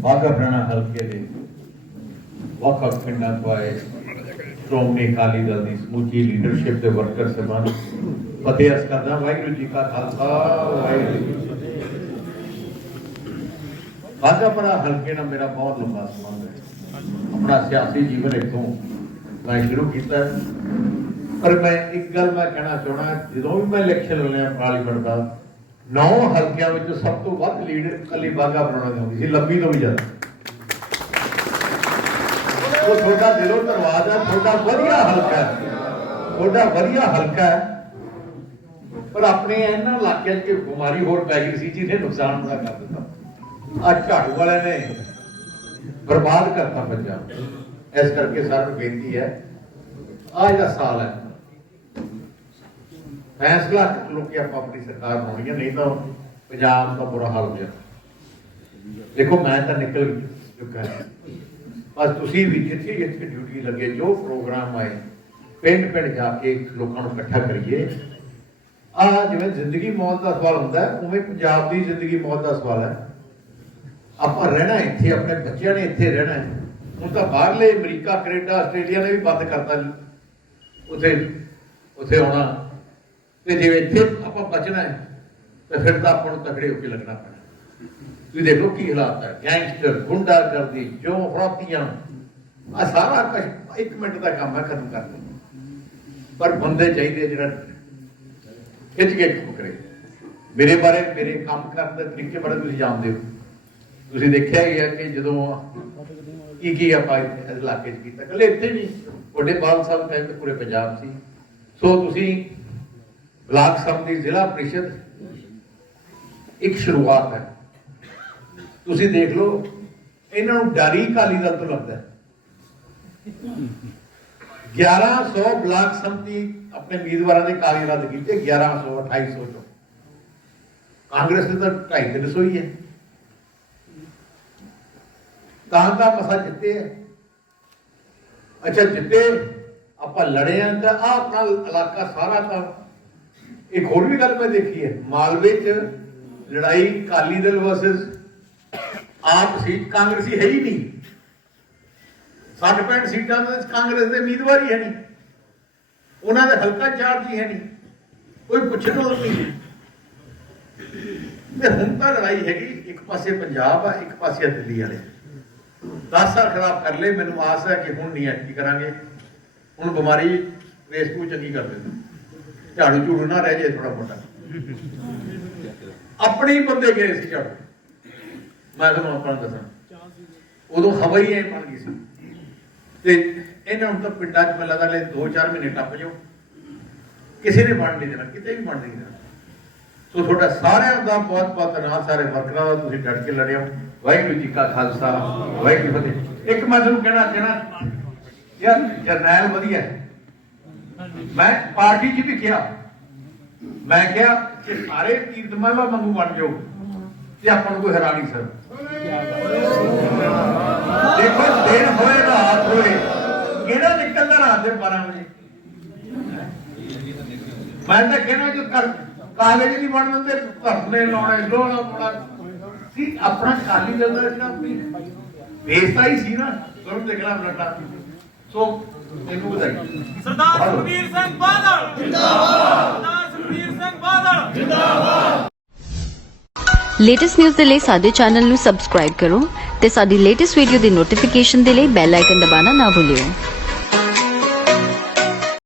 ਬਾਗਾ ਪੁਰਾਣਾ ਹਲਕੇ ਦੇ। ਵੱਖ ਵੱਖ ਪਿੰਡਾਂ ਤੋਂ ਆਏ ਸ਼੍ਰੋਮਣੀ ਅਕਾਲੀ ਦਲ ਦੀ ਸਮੁੱਚੀ ਲੀਡਰਸ਼ਿਪ ਦੇ ਵਰਕਰ ਸਭਾ ਫਤਿਹ ਅਰਜ਼ ਕਰਦਾ ਵਾਹਿਗੁਰੂ ਜੀ ਕਾ ਖਾਲਸਾ, ਵਾਹਿਗੁਰੂ ਜੀ ਕੀ ਫਤਿਹ। ਬਾਗਾ ਪੁਰਾਣਾ ਹਲਕੇ ਨਾਲ ਮੇਰਾ ਬਹੁਤ ਲੰਬਾ ਸੰਬੰਧ ਹੈ। ਆਪਣਾ ਸਿਆਸੀ ਜੀਵਨ ਇੱਥੋਂ ਮੈਂ ਸ਼ੁਰੂ ਕੀਤਾ ਪਰ ਮੈਂ ਇੱਕ ਗੱਲ ਮੈਂ ਕਹਿਣਾ ਚਾਹਣਾ ਜਦੋਂ ਵੀ ਮੈਂ ਇਲੈਕਸ਼ਨ ਲੜਿਆ ਪਾਰਲੀਮੈਂਟ ਦਾ ਨੌ ਹਲਕਿਆਂ ਵਿੱਚ ਸਭ ਤੋਂ ਵੱਧ ਲੀਡ ਕੱਲੀ ਬਾਗਾ ਬਣਾਉਣਾ ਚਾਹੁੰਦੀ ਸੀ, ਲੰਬੀ ਤੋਂ ਵੀ ਜ਼ਿਆਦਾ। ਉਹ ਤੁਹਾਡਾ ਦਿਲੋਂ ਧੰਨਵਾਦ ਹੈ, ਤੁਹਾਡਾ ਵਧੀਆ ਹਲਕਾ ਹੈ। ਤੁਹਾਡਾ ਵਧੀਆ ਹਲਕਾ ਹੈ। ਪਰ ਆਪਣੇ ਇਹਨਾਂ ਇਲਾਕਿਆਂ 'ਚ ਬਿਮਾਰੀ ਹੋਰ ਪੈ ਗਈ ਸੀ, ਜਿਹਨੇ ਨੁਕਸਾਨ ਬੜਾ ਕਰ ਦਿੱਤਾ। ਆ ਝਾੜੂ ਵਾਲਿਆਂ ਨੇ ਬਰਬਾਦ ਕਰਤਾ ਪੰਜਾਬ ਇਸ ਕਰਕੇ ਸਾਨੂੰ ਬੇਨਤੀ ਹੈ ਆ ਜਿਹੜਾ ਸਾਲ ਹੈ ਫੈਸਲਾ ਕਰ ਲੋ ਆਪਾਂ ਆਪਣੀ ਸਰਕਾਰ ਬਣਾਉਣੀ ਹੈ ਨਹੀਂ ਤਾਂ ਪੰਜਾਬ ਦਾ ਬੁਰਾ ਹਾਲ ਹੋ ਜਾਣਾ ਦੇਖੋ, ਮੈਂ ਤਾਂ ਨਿਕਲ ਚੁੱਕਾ ਬਸ ਤੁਸੀਂ ਵੀ ਜਿੱਥੇ ਜਿੱਥੇ ਡਿਊਟੀ ਲੱਗੇ, ਜੋ ਪ੍ਰੋਗਰਾਮ ਆਏ ਪਿੰਡ ਪਿੰਡ ਜਾ ਕੇ ਲੋਕਾਂ ਨੂੰ ਇਕੱਠਾ ਕਰੀਏ। ਆ ਜਿਵੇਂ ਜ਼ਿੰਦਗੀ ਮੌਤ ਦਾ ਸਵਾਲ ਹੁੰਦਾ ਹੈ ਉਵੇਂ ਪੰਜਾਬ ਦੀ ਜ਼ਿੰਦਗੀ ਮੌਤ ਦਾ ਸਵਾਲ ਹੈ। ਆਪਾਂ ਰਹਿਣਾ ਇੱਥੇ, ਆਪਣੇ ਬੱਚਿਆਂ ਨੇ ਇੱਥੇ ਰਹਿਣਾ ਹੈ। ਹੁਣ ਤਾਂ ਬਾਹਰਲੇ ਅਮਰੀਕਾ, ਕੈਨੇਡਾ, ਆਸਟ੍ਰੇਲੀਆ ਨੇ ਵੀ ਬੰਦ ਕਰਤਾ। ਉੱਥੇ ਉੱਥੇ ਆਉਣਾ। ਤੇ ਜੇ ਇੱਥੇ ਆਪਾਂ ਬਚਣਾ ਹੈ, ਤਾਂ ਫਿਰ ਤਾਂ ਆਪਾਂ ਨੂੰ ਤਕੜੇ ਹੋ ਕੇ ਲੱਗਣਾ ਪੈਣਾ। ਤੁਸੀਂ ਦੇਖੋ ਕੀ ਹਾਲਾਤ ਹੈ। ਗੈਂਗਸਟਰ, ਗੁੰਡਾਗਰਦੀ, ਜੋ ਫਰਾਤੀਆਂ ਆ ਸਾਰਾ ਕੁਝ ਇੱਕ ਮਿੰਟ ਦਾ ਕੰਮ ਹੈ, ਖਤਮ ਕਰ ਦਿੰਦੇ ਪਰ ਬੰਦੇ ਚਾਹੀਦੇ ਜਿਹੜਾ ਖਿੱਚ ਕੇ ਫਕਰੇ ਮੇਰੇ ਬਾਰੇ ਮੇਰੇ ਕੰਮ ਕਰਨ ਦੇ ਤਰੀਕੇ ਬਾਰੇ ਤੁਸੀਂ ਜਾਣਦੇ ਹੋ। ਤੁਸੀਂ ਦੇਖਿਆ ਹੀ ਹੈ ਕਿ ਜਦੋਂ ਕੀ ਕੀ ਆਪਾਂ ਇਸ ਇਲਾਕੇ 'ਚ ਕੀਤਾ। ਕੱਲੇ ਇੱਥੇ ਨਹੀਂ। ਵੱਡੇ ਬਾਲ ਸਾਹਿਬ ਟਾਈਮ ਤੇ ਪੂਰੇ ਪੰਜਾਬ ਸੀ ਸੋ ਤੁਸੀਂ ਬਲਾਕ ਸੰਮਤੀ ਜ਼ਿਲ੍ਹਾ ਪ੍ਰੀਸ਼ਦ ਇੱਕ ਸ਼ੁਰੂਆਤ ਹੈ। ਤੁਸੀਂ ਦੇਖ ਲਓ, ਇਹਨਾਂ ਨੂੰ ਡਰੀ ਕਾਲੀ ਦਲ ਤੋਂ ਲੱਗਦਾ ਹੈ। 1100 ਬਲਾਕ ਸੰਮਤੀ ਆਪਣੇ ਉਮੀਦਵਾਰਾਂ ਦੇ ਕਾਲੀ ਰੱਦ ਕੀਤੇ 1100 2800 ਚੋਂ। ਕਾਂਗਰਸ ਨੇ ਤਾਂ 250 ਹੀ ਹੈ। ਤਾਂ ਤਾਂ ਮਸਾ ਜਿੱਤੇ ਅੱਛਾ, ਜਿੱਤੇ, ਆਪਾਂ ਲੜੇ ਆ ਤਾਂ ਆ ਆਪਣਾ ਇਲਾਕਾ ਸਾਰਾ ਤਾਂ ਇੱਕ ਹੋਰ ਵੀ ਗੱਲ ਮੈਂ ਦੇਖੀ ਹੈ। ਮਾਲਵੇ 'ਚ ਲੜਾਈ ਕਾਲੀ ਦਲ ਵਰਸਸ ਆਪ ਸੀਟ ਕਾਂਗਰਸੀ ਹੈ ਹੀ ਨਹੀਂ। 60 65 ਸੀਟਾਂ ਦੇ ਵਿੱਚ ਕਾਂਗਰਸ ਦੇ ਉਮੀਦਵਾਰ ਹੀ ਹੈ ਨਹੀਂ। ਉਹਨਾਂ ਦਾ ਹਲਕਾ ਚਾਰਜ ਹੀ ਹੈ ਨਹੀਂ। ਕੋਈ ਪੁੱਛਣ ਵਾਲਾ ਨਹੀਂ ਤੇ ਹੁਣ ਤਾਂ ਲੜਾਈ ਹੈਗੀ, ਇੱਕ ਪਾਸੇ ਪੰਜਾਬ ਆ, ਇੱਕ ਪਾਸੇ ਆ ਦਿੱਲੀ ਵਾਲੇ। 10 ਸਾਲ ਖਰਾਬ ਕਰ ਲਏ, ਮੈਨੂੰ ਆਸ ਹੈ ਕਿ ਹੁਣ ਨਹੀਂ ਐਕਟੀ ਕਰਾਂਗੇ। ਹੁਣ ਬਿਮਾਰੀ ਰੇਸਕੂ ਚੰਗੀ ਕਰ ਦਿੰਦੇ। ਝਾੜੂ ਝੂੜੂ ਨਾ ਰਹਿ ਜੇ ਥੋੜਾ ਮੋਟਾ। ਆਪਣੇ ਹੀ ਬੰਦੇ ਗਏ ਸੀ ਝਾੜੂ। ਮੈਂ ਤੁਹਾਨੂੰ ਆਪਣਾ ਦੱਸਾਂ। ਉਦੋਂ ਹਵਾ ਹੀ ਐ ਬਣ ਗਈ ਸੀ। ਤੇ ਇਹਨਾਂ ਨੂੰ ਤਾਂ ਪਿੰਡਾਂ 'ਚ ਮੈਨੂੰ ਲੈ 2-4 ਮਹੀਨੇ ਟੱਪ ਜਾਓ। ਕਿਸੇ ਨੇ ਬਣ ਨਹੀਂ ਦੇਣਾ, ਕਿਤੇ ਵੀ ਬਣ ਨਹੀਂ ਦੇਣਾ। ਸੋ ਤੁਹਾਡਾ ਸਾਰਿਆਂ ਦਾ ਬਹੁਤ ਬਹੁਤ ਧੰਨਵਾਦ, ਸਾਰੇ ਵਰਕਰਾਂ ਦਾ, ਤੁਸੀਂ ਡਟ ਕੇ ਲੜਿਓ ਵਾਹਿਗੁਰੂ ਜੀ ਕਾ ਖਾਲਸਾ, ਵਾਹਿਗੁਰੂ ਫਤਿਹ। ਇੱਕ ਮੈਂ ਤੁਹਾਨੂੰ ਕਹਿਣਾ ਚਾਹਣਾ ਯਾਰ ਜਰਨੈਲ ਵਧੀਆ ਮੈਂ ਪਾਰਟੀ 'ਚ ਵੀ ਕਿਹਾ। ਮੈਂ ਕਿਹਾ ਕਿ ਸਾਰੇ ਕੀਰਤਮਾਲਾ ਵਾਂਗੂ ਬਣ ਜਾਓ ਤੇ ਆਪਾਂ ਨੂੰ ਕੋਈ ਹੈਰਾਨ ਸਰ। ਦੇਖੋ, ਦਿਨ ਹੋਏ, ਰਾਤ ਹੋਏ, ਕਿਹੜਾ ਨਿਕਲਦਾ ਰਾਤ ਦੇ 12 ਵਜੇ? ਮੈਂ ਤਾਂ ਕਹਿਣਾ ਜੋ ਕਾਗਜ਼ ਨਹੀਂ ਬਣ ਦਿੰਦੇ ਧਰਨੇ ਲਾਉਣੇ ਲੋਣਾ ਪਾਉਣਾ। ਸੀ, ਆਪਣਾ ਕਾਲੀ ਦਲ ਦਾ ਜਿਹੜਾ ਬੇਸਤਾ ਹੀ ਸੀ ਨਾ ਤੁਹਾਨੂੰ ਦੇਖਣਾ ਬਲਟਾ ਸੋ ਸਰਦਾਰ ਸੁਖਬੀਰ ਸਿੰਘ ਬਾਦਲ। ਜਿੰਦਾਬਾਦ ਸਰਦਾਰ ਸੁਖਬੀਰ ਸਿੰਘ ਬਾਦਲ। ਲੇਟੈਸਟ ਨਿਊਜ਼ ਦੇ ਲਈ ਸਾਡੇ ਚੈਨਲ ਨੂੰ ਸਬਸਕ੍ਰਾਈਬ ਕਰੋ ਤੇ ਸਾਡੀ ਲੇਟੈਸਟ ਵੀਡੀਓ ਦੀ ਨੋਟੀਫਿਕੇਸ਼ਨ ਦੇ ਲਈ ਬੈਲ ਆਈਕਨ ਦਬਾਉਣਾ ਨਾ ਭੁੱਲਿਓ।